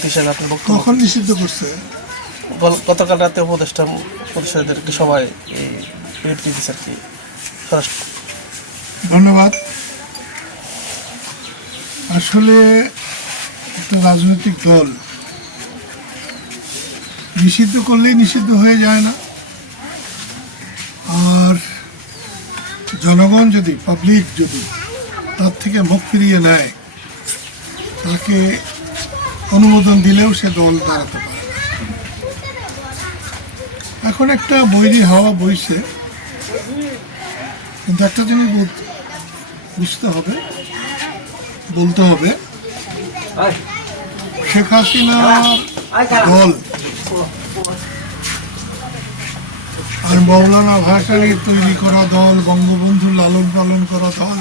সভাপতি হিসেবে আপনার বক্তব্য কখন নিষিদ্ধ করছে। গতকাল রাতে উপদেষ্টা উপদেষ্টাদেরকে সবাই এই বিরতি দিচ্ছে আর কি। ধন্যবাদ। আসলে একটা রাজনৈতিক দল নিষিদ্ধ করলেই নিষিদ্ধ হয়ে যায় না। আর জনগণ যদি পাবলিক যদি তার থেকে মুখ ফিরিয়ে নেয় তাকে অনুমোদন দিলেও সে দল দাঁড়াতে পারে এখন একটা বৈরী হাওয়া বইছে। কিন্তু একটা জিনিস বুঝতে হবে, বলতে হবে। শেখ হাসিনার দল আর মৌলানা ভাসানির তৈরি করা দল, বঙ্গবন্ধু লালন পালন করা দল,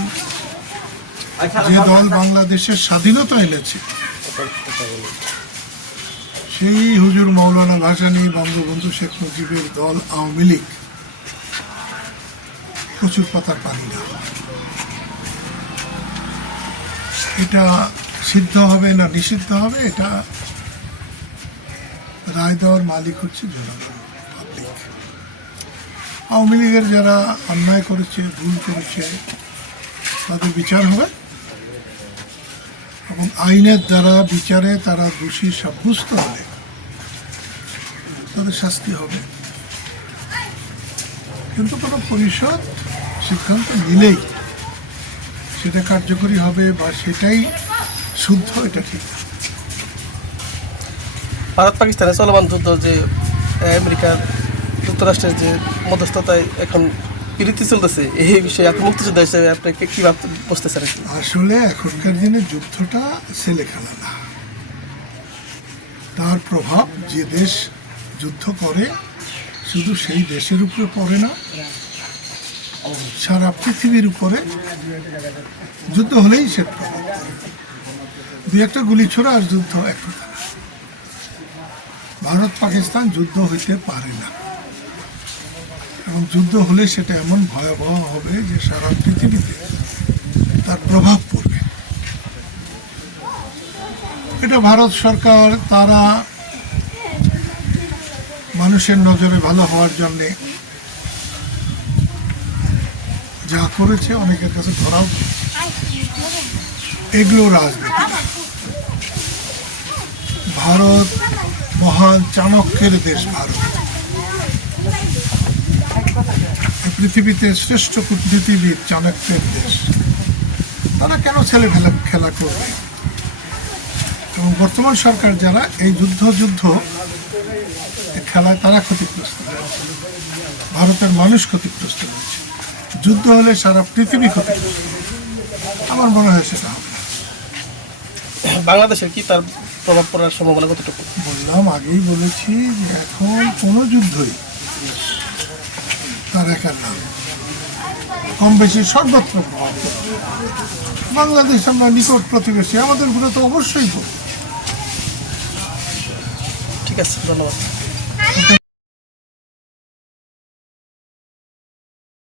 যে দল বাংলাদেশের স্বাধীনতা এনেছে সেই হুজুর মৌলানা ভাসানী বঙ্গবন্ধু শেখ মুজিবের দল আওয়ামী লীগ। প্রচুর পাতার পানি না। এটা সিদ্ধ হবে না নিষিদ্ধ হবে, এটা রায় দেওয়ার মালিক হচ্ছে জনগণ পাবলিক আওয়ামী লীগের যারা অন্যায় করেছে, ভুল করেছে, তাদের বিচার হবে। এবং আইনের দ্বারা, বিচারে তারা দোষী সাব্যস্ত হবে তাদের শাস্তি হবে। কিন্তু কোনো পরিষদ সিদ্ধান্ত নিলেই সেটা কার্যকরী হবে বা সেটাই শুদ্ধ, এটা ঠিক। ভারত পাকিস্তানের চলমান যুদ্ধ যে আমেরিকা যুক্তরাষ্ট্রের যে মধ্যস্থতায় এখন বিরতি চলতেছে। এই বিষয়ে আপনি মুক্তিযোদ্ধা হিসেবে আপনাকে কি ভাবতে বসতেছেন আসলে এখনকার দিনে যুদ্ধটা ছেলে খেলা না। তার প্রভাব যে দেশ যুদ্ধ করে, শুধু সেই দেশের উপরে পড়ে না, সারা পৃথিবীর উপরে যুদ্ধ হলেই সে প্রভাব দু একটা গুলি ছোড়া আর যুদ্ধ এক ভারত পাকিস্তান যুদ্ধ হইতে পারে না। এবং যুদ্ধ হলে সেটা এমন ভয়াবহ হবে যে সারা পৃথিবীতে তার প্রভাব পড়বে। এটা ভারত সরকার তারা মানুষের নজরে ভালো হওয়ার জন্যে যা করেছে, অনেকের কাছে ধরাও এগুলো রাজনীতি। ভারত মহান চাণক্যের দেশ ভারত এই পৃথিবীতে শ্রেষ্ঠ কূটনীতিবিদ চাণক্যের দেশ। তারা কেন ছেলে খেলা খেলা করবে? এবং বর্তমান সরকার যারা এই যুদ্ধ যুদ্ধ খেলায় তারা ক্ষতিগ্রস্ত হয়েছে। ভারতের মানুষ ক্ষতিগ্রস্ত হয়েছে। যুদ্ধ হলে সারা পৃথিবী ক্ষতিগ্রস্ত আমার মনে হয় সেটা হবে বাংলাদেশের কি তার প্রভাব পড়ার সম্ভাবনা কতটুকু? বললাম আগেই বলেছি যে এখন কোনো যুদ্ধই তার একার নাম। কম বেশি সর্বত্র বাংলাদেশ আমরা নিকট প্রতিবেশী, আমাদের ঘুরে তো অবশ্যই ঠিক আছে, ধন্যবাদ।